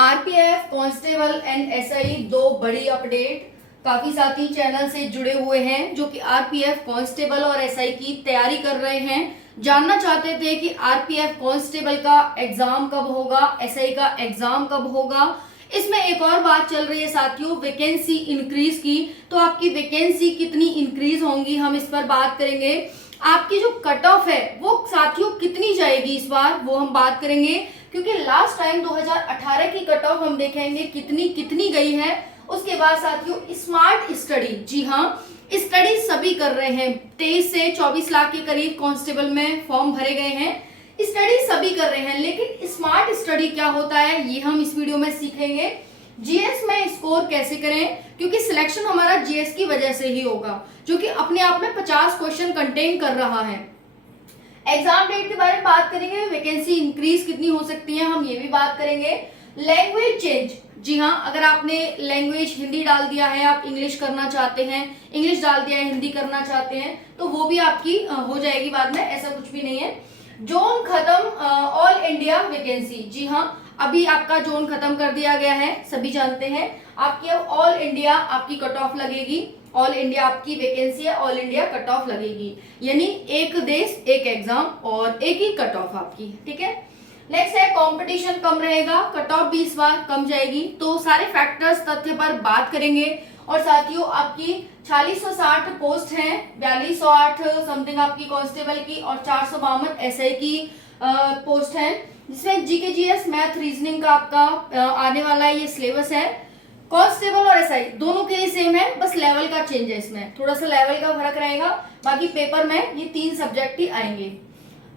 RPF constable and SI दो बड़ी update. काफी साथी चैनल से जुड़े हुए हैं जो कि आरपीएफ कांस्टेबल और एसआई की तैयारी कर रहे हैं। जानना चाहते थे कि आरपीएफ कांस्टेबल का एग्जाम कब होगा, एसआई का एग्जाम कब होगा। इसमें एक और बात चल रही है साथियों, वैकेंसी इंक्रीज की। तो आपकी वैकेंसी कितनी इंक्रीज होंगी, हम इस पर बात करेंगे। आपकी जो कट ऑफ है वो साथियों कितनी जाएगी इस बार, वो हम बात करेंगे। क्योंकि लास्ट टाइम 2018 की कट ऑफ हम देखेंगे कितनी गई है। उसके बाद साथियों स्मार्ट स्टडी, जी हाँ स्टडी सभी कर रहे हैं। 23 से 24 लाख के करीब कांस्टेबल में फॉर्म भरे गए हैं, स्टडी सभी कर रहे हैं। लेकिन स्मार्ट स्टडी क्या होता है ये हम इस वीडियो में सीखेंगे। जीएस में स्कोर कैसे करें, क्योंकि सिलेक्शन हमारा जीएस की वजह से ही होगा, जो कि अपने आप में 50 क्वेश्चन कंटेन कर रहा है। एग्जाम डेट के बारे में बात करेंगे, वैकेंसी इंक्रीज कितनी हो सकती है हम ये भी बात करेंगे। लैंग्वेज चेंज, जी हाँ अगर आपने लैंग्वेज हिंदी डाल दिया है, आप इंग्लिश करना चाहते हैं, इंग्लिश डाल दिया है हिंदी करना चाहते हैं, तो वो भी आपकी हो जाएगी बाद में, ऐसा कुछ भी नहीं है। जोन खत्म, ऑल इंडिया वैकेंसी, जी हाँ अभी आपका जोन खत्म कर दिया गया है, सभी जानते हैं। आपकी अब ऑल इंडिया आपकी कट ऑफ लगेगी, ऑल इंडिया आपकी वैकेंसी है, ऑल इंडिया कट ऑफ लगेगी, यानी एक देश एक एग्जाम और एक ही कट ऑफ आपकी, ठीक है। नेक्स्ट है कंपटीशन कम रहेगा, कट ऑफ भी इस बार कम जाएगी। तो सारे फैक्टर्स तथ्य पर बात करेंगे। और साथियों आपकी 4660 पोस्ट हैं, 4208 समथिंग आपकी कांस्टेबल की और 452 एसआई की पोस्ट है, जिसमें जीके जीएस मैथ रीजनिंग का आपका आने वाला है। ये सिलेबस है कांस्टेबल और एसआई दोनों के लिए सेम है, बस लेवल का चेंज है, इसमें थोड़ा सा लेवल का फर्क रहेगा। बाकी पेपर में ये 3 सब्जेक्ट ही आएंगे।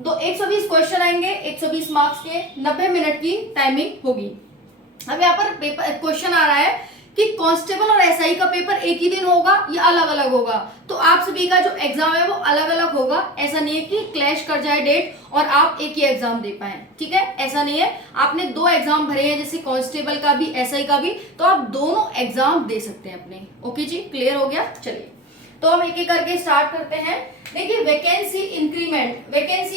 120 क्वेश्चन आएंगे, 120 मार्क्स के, 90 मिनट की टाइमिंग होगी। अब यहाँ पर पेपर क्वेश्चन आ रहा है कि कांस्टेबल और एसआई का पेपर एक ही दिन होगा या अलग अलग होगा। तो आप सभी का जो एग्जाम है वो अलग अलग होगा, ऐसा नहीं है कि क्लैश कर जाए डेट और आप एक ही एग्जाम दे पाए, ठीक है, ऐसा नहीं है। आपने 2 एग्जाम भरे हैं, जैसे कांस्टेबल का भी एसआई का भी, तो आप दोनों एग्जाम दे सकते हैं अपने। ओके जी, क्लियर हो गया। चलिए तो हम एक एक करके स्टार्ट करते हैं। देखिए वैकेंसी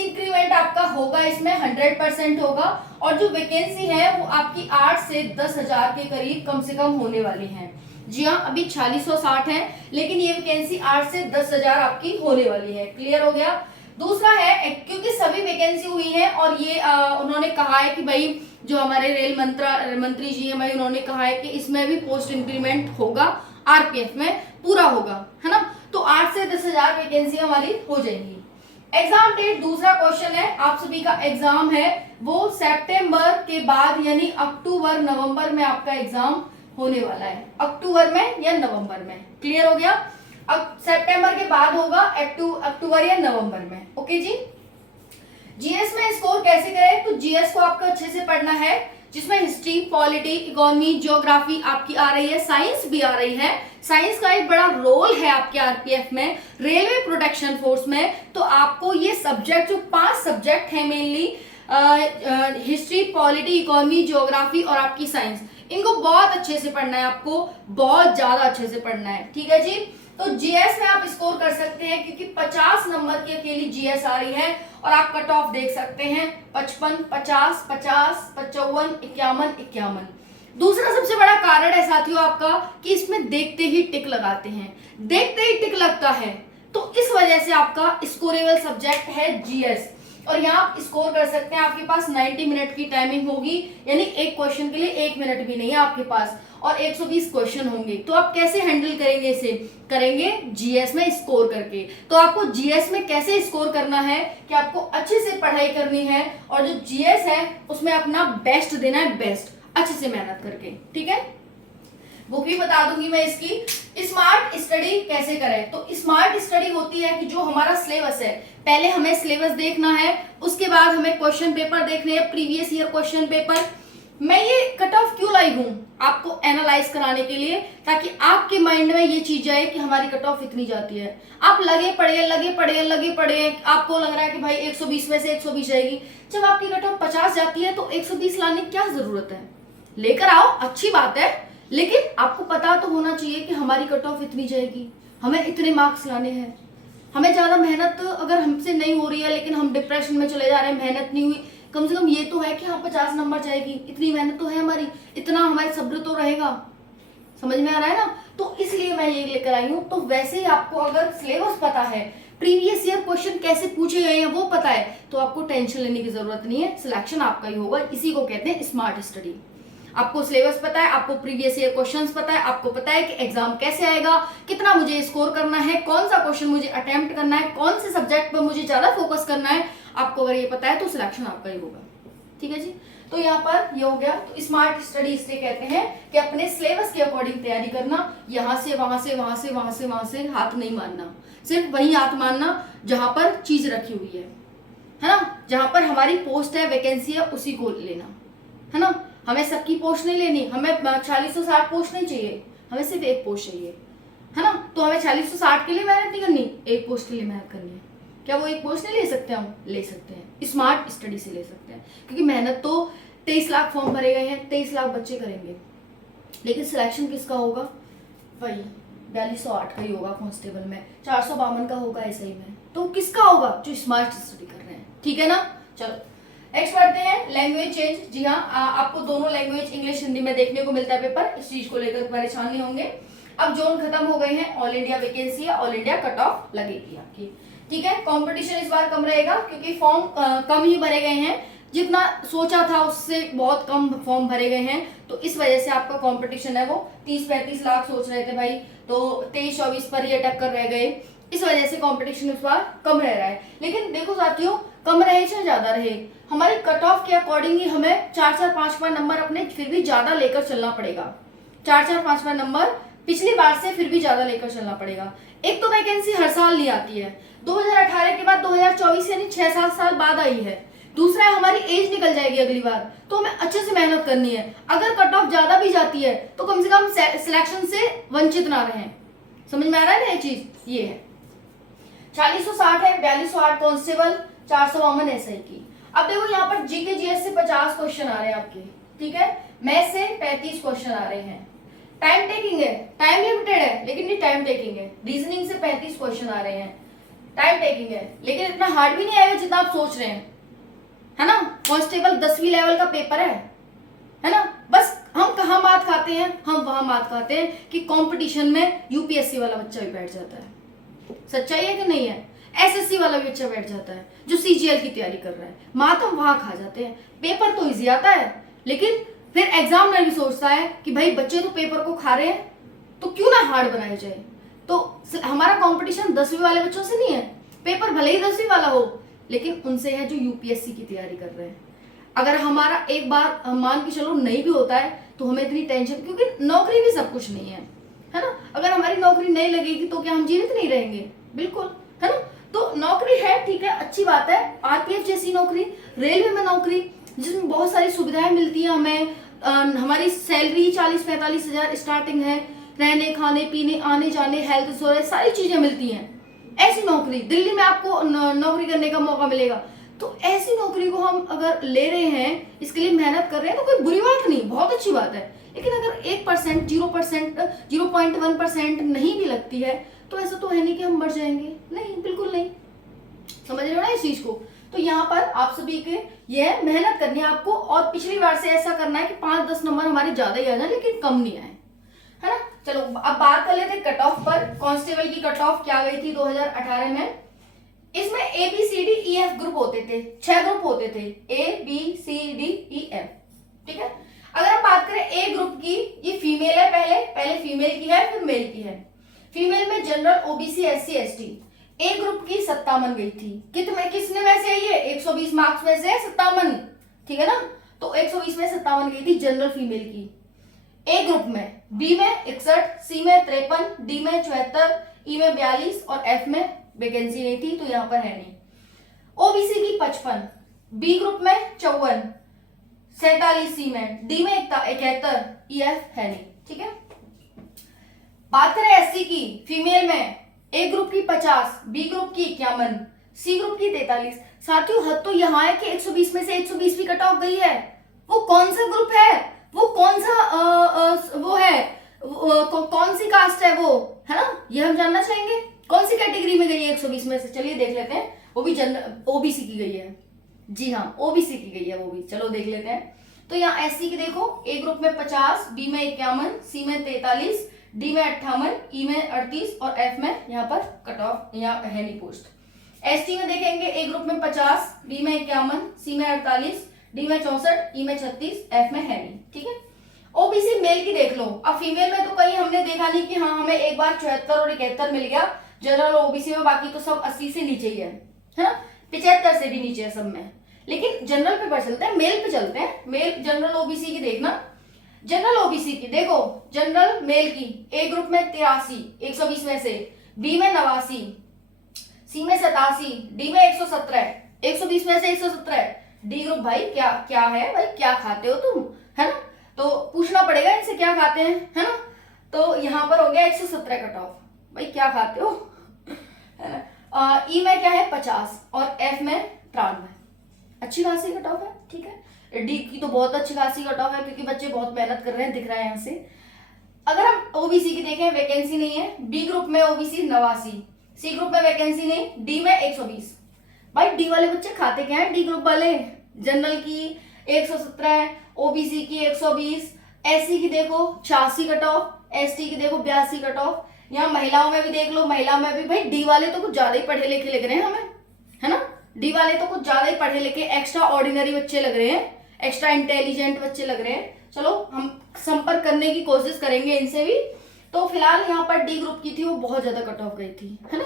इंक्रीमेंट आपका होगा, इसमें 100% होगा। और जो वैकेंसी है वो आपकी 8 से 10,000 के करीब कम से कम होने वाली है। जी हाँ अभी 4660 है, लेकिन ये वैकेंसी 8 से 10,000 आपकी होने वाली है। क्लियर हो गया। दूसरा है क्योंकि सभी वैकेंसी हुई है और ये उन्होंने कहा है कि भाई जो हमारे रेल मंत्री जी है भाई, उन्होंने कहा है कि इसमें भी पोस्ट इंक्रीमेंट होगा, आरपीएफ में पूरा होगा, है ना। तो 8 से 10,000 वैकेंसी हमारी हो जाएंगी। एग्जाम डेट, दूसरा क्वेश्चन है, आप सभी का एग्जाम है वो सितंबर के बाद यानी अक्टूबर नवंबर में आपका एग्जाम होने वाला है, अक्टूबर में या नवंबर में। क्लियर हो गया। अब सितंबर के बाद होगा अक्टूबर या नवंबर में। ओके जी। जीएस में स्कोर कैसे करें, तो जीएस को आपको अच्छे से पढ़ना है, जिसमें हिस्ट्री, पॉलिटी, इकोनॉमी, ज्योग्राफी आपकी आ रही है, साइंस भी आ रही है। साइंस का एक बड़ा रोल है आपके आरपीएफ में, रेलवे प्रोटेक्शन फोर्स में। तो आपको ये सब्जेक्ट जो 5 सब्जेक्ट है mainly, history, polity, economy, geography और आपकी साइंस, इनको बहुत अच्छे से पढ़ना है, आपको बहुत ज्यादा अच्छे से पढ़ना है, ठीक है जी। तो जीएस में आप स्कोर कर सकते हैं, क्योंकि 50 नंबर की अकेली जीएस आ रही है। और आप कट ऑफ देख सकते हैं 55, 50, 50, 55, 51, 51। दूसरा सबसे बड़ा कारण है साथियों आपका कि इसमें देखते ही टिक लगाते हैं, देखते ही टिक लगता है, तो इस वजह से आपका स्कोरेबल सब्जेक्ट है जीएस। और यहाँ आप स्कोर कर सकते हैं, आपके पास 90 मिनट की टाइमिंग होगी, यानी एक क्वेश्चन के लिए 1 मिनट भी नहीं है आपके पास, और 120 क्वेश्चन होंगे। तो आप कैसे हैंडल करेंगे इसे, करेंगे जीएस में स्कोर करके। तो आपको जीएस में कैसे स्कोर करना है कि आपको अच्छे से पढ़ाई करनी है, और जो जीएस है उसमें अपना बेस्ट देना है, बेस्ट अच्छे से मेहनत करके, ठीक है। बुक भी बता दूंगी मैं इसकी। स्मार्ट स्टडी कैसे करें, तो स्मार्ट स्टडी होती है कि जो हमारा सिलेबस है, पहले हमें सिलेबस देखना है, उसके बाद हमें क्वेश्चन पेपर देखने हैं, प्रीवियस ईयर क्वेश्चन पेपर। मैं ये कट ऑफ क्यों लाई हूं, आपको एनालाइज कराने के लिए, ताकि आपके माइंड में ये चीज आए कि हमारी कट ऑफ इतनी जाती है। आप लगे पड़े, आपको लग रहा है कि भाई 120 में से 120 जाएगी। जब आपकी कट ऑफ 50 जाती है तो 120 लाने की क्या जरूरत है, लेकर आओ, अच्छी बात है, लेकिन आपको पता तो होना चाहिए कि हमारी कट ऑफ इतनी जाएगी, हमें इतने मार्क्स लाने हैं। हमें ज्यादा मेहनत अगर हमसे नहीं हो रही है, लेकिन हम डिप्रेशन में चले जा रहे हैं, मेहनत नहीं हुई, कम से कम ये तो है कि हाँ 50 नंबर जाएगी, इतनी मेहनत तो है हमारी, इतना हमारे सब्र तो रहेगा। समझ में आ रहा है ना? तो इसलिए मैं ये लेकर आई हूँ। तो वैसे ही आपको अगर सिलेबस पता है, प्रीवियस ईयर क्वेश्चन कैसे पूछे गए हैं वो पता है, तो आपको टेंशन लेने की जरूरत नहीं है, सिलेक्शन आपका ही होगा। इसी को कहते हैं स्मार्ट स्टडी। आपको सिलेबस पता है, आपको प्रीवियस ईयर क्वेश्चंस पता है, आपको पता है कि एग्जाम कैसे आएगा, कितना मुझे स्कोर करना है, कौन सा क्वेश्चन मुझे अटेम्प्ट करना है, कौन से सब्जेक्ट पर मुझे ज्यादा फोकस करना है। आपको अगर ये पता है तो सिलेक्शन आपका ही होगा। ठीक है जी। तो यहाँ पर ये हो गया। तो स्मार्ट स्टडी इसलिए कहते हैं कि अपने सिलेबस के अकॉर्डिंग तैयारी करना, यहाँ से वहां से वहां से वहां से वहां से हाथ नहीं मारना, सिर्फ वही हाथ मारना जहां पर चीज रखी हुई है ना, जहां पर हमारी पोस्ट है, वैकेंसी है, उसी को लेना है ना। हमें सबकी पोस्ट नहीं लेनी, हमें 40-60 पोस्ट नहीं चाहिए, हमें सिर्फ एक पोस्ट चाहिए है ना। तो हमें 40-60 के लिए मेहनत नहीं करनी, एक पोस्ट के लिए मेहनत करनी है। क्या वो एक पोस्ट नहीं ले सकते? हम ले सकते हैं, स्मार्ट स्टडी से ले सकते हैं, क्योंकि मेहनत तो 23 लाख फॉर्म भरे गए हैं, 23 लाख बच्चे करेंगे, लेकिन सिलेक्शन किसका होगा? वही 4208 का ही होगा कांस्टेबल में, 452 का होगा एसआई में। तो किसका होगा? जो स्मार्ट स्टडी कर रहे हैं। ठीक है ना। चलो नेक्स्ट पढ़ते हैं, लैंग्वेज चेंज। जी हाँ, आपको दोनों लैंग्वेज इंग्लिश हिंदी में देखने को मिलता है पेपर, इस चीज को लेकर परेशान नहीं होंगे। अब जोन खत्म हो गए हैं, ऑल इंडिया वैकेंसी है, ऑल इंडिया कट ऑफ लगेगी आपकी। ठीक है। कंपटीशन इस बार कम रहेगा, क्योंकि फॉर्म कम ही भरे गए हैं, जितना सोचा था उससे बहुत कम फॉर्म भरे गए हैं। तो इस वजह से आपका कंपटीशन है वो 30-35 लाख सोच रहे थे भाई, तो 23-24 पर ही अटक कर रह गए। इस वजह से कंपटीशन इस बार कम रह रहा है। लेकिन देखो साथियों, कम रहे चाहे ज्यादा रहे, हमारे कट ऑफ के अकॉर्डिंग ही हमें 4-4-5 नंबर अपने फिर भी ज्यादा लेकर चलना पड़ेगा। 4-4-5 नंबर पिछली बार से फिर भी ज्यादा लेकर चलना पड़ेगा। एक तो वैकेंसी हर साल नहीं आती है, 2018 के बाद 2024 यानी 6-7 साल बाद आई है। दूसरा है हमारी एज निकल जाएगी अगली बार, तो हमें अच्छे से मेहनत करनी है। अगर कट ऑफ ज्यादा भी जाती है तो कम से कम सिलेक्शन से वंचित ना रहें। समझ में आ रहा है ना ये चीज? ये है 4060 है, 4208 कांस्टेबल, 452 एसआई की। अब देखो यहाँ पर जीके जीएस से 50 क्वेश्चन आ रहे हैं आपके। ठीक है। मैथ से 35 क्वेश्चन आ रहे हैं। टाइम टेकिंग है, टाइम लिमिटेड है, लेकिन ये टाइम टेकिंग है। रीजनिंग से 35 क्वेश्चन आ रहे हैं, टाइम टेकिंग है, लेकिन इतना हार्ड भी नहीं आएगा जितना आप सोच रहे हैं, है ना। कांस्टेबल 10वीं लेवल का पेपर है ना। बस हम कहाँ मात खाते हैं? हम वहां मात खाते हैं कि कंपटीशन में यूपीएससी वाला बच्चा भी बैठ जाता है। सच्चाई है कि नहीं है? एसएससी वाला भी बच्चा बैठ जाता है जो सीजीएल की तैयारी कर रहा है। मात हम वहां खा जाते हैं। पेपर तो इजी आता है, लेकिन फिर एग्जाम में भी सोचता है कि भाई बच्चे तो पेपर को खा रहे हैं, तो क्यों ना हार्ड बनाया जाए। तो हमारा कंपटीशन 10वीं वाले बच्चों से नहीं है। पेपर भले ही 10वीं वाला हो, लेकिन उनसे है जो यूपीएससी की तैयारी कर रहे हैं। अगर हमारा एक बार मान के चलो नहीं भी होता है तो हमें इतनी टेंशन, क्योंकि नौकरी भी सब कुछ नहीं है ना। अगर हमारी नौकरी नहीं लगेगी तो क्या हम जीवित नहीं रहेंगे? बिल्कुल, है ना। तो नौकरी है, ठीक है, अच्छी बात है। आरपीएफ जैसी नौकरी, रेलवे में नौकरी जिसमें बहुत सारी सुविधाएं मिलती है हमें, हमारी सैलरी 40-45 हजार स्टार्टिंग है, रहने खाने पीने आने जाने हेल्थ इंश्योरेंस सारी चीजें मिलती हैं। ऐसी नौकरी दिल्ली में आपको नौकरी करने का मौका मिलेगा। तो ऐसी नौकरी को हम अगर ले रहे हैं, इसके लिए मेहनत कर रहे हैं, तो कोई बुरी बात नहीं, बहुत अच्छी बात है। लेकिन अगर 1%, 0%, 0.1% नहीं भी लगती है, तो ऐसा तो है नहीं कि हम मर जाएंगे, नहीं, बिल्कुल नहीं। समझ रहे हो ना इस चीज को? तो यहाँ पर आप सभी के ये मेहनत करनी है आपको, और पिछली बार से ऐसा करना है कि 5-10 नंबर हमारे ज्यादा ही आ जाए, लेकिन कम नहीं आए, है ना। चलो अब बात कर लेते कट ऑफ पर। कांस्टेबल की कट ऑफ क्या गई थी 2018 में? इसमें ABCDEF ग्रुप होते थे, 6 ग्रुप होते थे, ABCDEF। ठीक है। अगर हम बात करें ए ग्रुप की, ये फीमेल है, पहले फीमेल की है, फिर मेल की है। फीमेल में जनरल, ओबीसी, SC ST। ए ग्रुप की 57 गई थी। किसने में से है ये? 120 मार्क्स में से 57, ठीक है ना। तो 120 में 57 गई थी जनरल फीमेल की ए ग्रुप में। बी में 61, सी में 53, डी में 74, ई में 42 और एफ में वैकेंसी नहीं थी, तो यहां पर है नहीं। ओबीसी की 55, बी ग्रुप में 54, 47 सी में, डी में 71, EF है नहीं, ठीक है। बात करें एससी की, फीमेल में ए ग्रुप की 50, बी ग्रुप की 51, सी ग्रुप की 43। साथियों हद तो यहां है कि 120 में से 120 भी कट ऑफ गई है। वो कौन सा ग्रुप है? वो कौन सा वो है? कौन सी कास्ट है वो, है ना, ये हम जानना चाहेंगे। कौन सी कैटेगरी में गई है 120 में से? चलिए देख लेते हैं। वो भी जनरल ओबीसी की गई है। जी हाँ, ओबीसी की गई है वो भी, चलो देख लेते हैं। तो यहाँ एससी की देखो, ए ग्रुप में 50, बी में 51, सी में 43, डी में 58, ई में 38 और एफ में यहाँ पर कट ऑफ यहाँ है नहीं पोस्ट। एसटी में देखेंगे, ए ग्रुप में 50, बी में 51, सी में 48, डी में 64, ई में 36, एफ में है नहीं, ठीक है। ओबीसी मेल की देख लो। अब फीमेल में तो कहीं हमने देखा नहीं कि हाँ हमें एक बार 74 और 71 मिल गया जनरल ओबीसी में, बाकी तो सब 80 से नीचे ही है ना, 75 से भी नीचे है सब में। लेकिन जनरल पे चलते हैं, मेल पे चलते हैं। मेल जनरल ओबीसी की देखना, जनरल ओबीसी की देखो, जनरल मेल की ए ग्रुप में 83 120 में से, बी में 89, सी में 87, डी में 117 120 में से 117। डी ग्रुप भाई क्या क्या है भाई, क्या खाते हो तुम, है ना, तो पूछना पड़ेगा इनसे क्या खाते हैं, है ना। तो यहाँ पर हो गया 117 कट ऑफ, भाई क्या खाते हो, है ना। ई में क्या है 50 और एफ में 93, अच्छी खासी कट ऑफ है, ठीक है। डी की तो बहुत अच्छी खासी कट ऑफ है क्योंकि बच्चे बहुत मेहनत कर रहे हैं, दिख रहा है यहाँ से। अगर हम ओबीसी की देखें, वैकेंसी नहीं है, बी ग्रुप में ओबीसी 89, सी ग्रुप में वैकेंसी नहीं, डी में 120। भाई डी वाले बच्चे खाते क्या है, डी ग्रुप वाले, जनरल की 117, ओबीसी की 120, एससी की देखो 86 कट ऑफ, एसटी की देखो 82 कट ऑफ। यहाँ महिलाओं में भी देख लो, महिला में भी भाई डी वाले तो कुछ ज्यादा ही पढ़े लिखे लग रहे हैं हमें, है ना। डी वाले तो कुछ ज्यादा ही पढ़े लिखे एक्स्ट्रा ऑर्डिनरी बच्चे लग रहे हैं, एक्स्ट्रा इंटेलिजेंट बच्चे लग रहे हैं। चलो हम संपर्क करने की कोशिश करेंगे इनसे भी। तो फिलहाल यहाँ पर डी ग्रुप की थी वो बहुत ज्यादा कट ऑफ गई थी, है ना।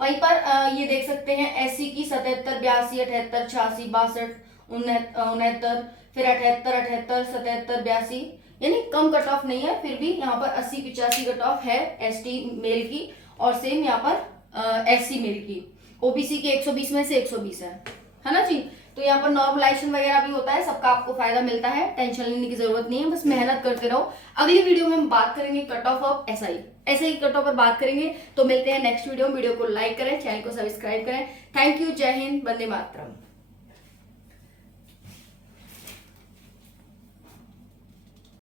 वहीं पर ये देख सकते हैं एससी की 77, 82, 78, 86, 62, 69, फिर 78, 78, 77, 82, यानी कम कट ऑफ नहीं है, फिर भी यहाँ पर 80, 85 कट ऑफ है एसटी मेल की, और सेम यहाँ पर एससी मेल की। ओबीसी की 120 में से 120 है ना जी। तो यहाँ पर नॉर्मलाइजेशन वगैरह भी होता है, सबका आपको फायदा मिलता है, टेंशन लेने की जरूरत नहीं है, बस मेहनत करते रहो। अगली वीडियो में हम बात करेंगे cut off of SI cut off पर बात करेंगे। तो मिलते हैं नेक्स्ट वीडियो को लाइक करें, चैनल को सब्सक्राइब करें। थैंक यू, जय हिंद, वंदे मातरम।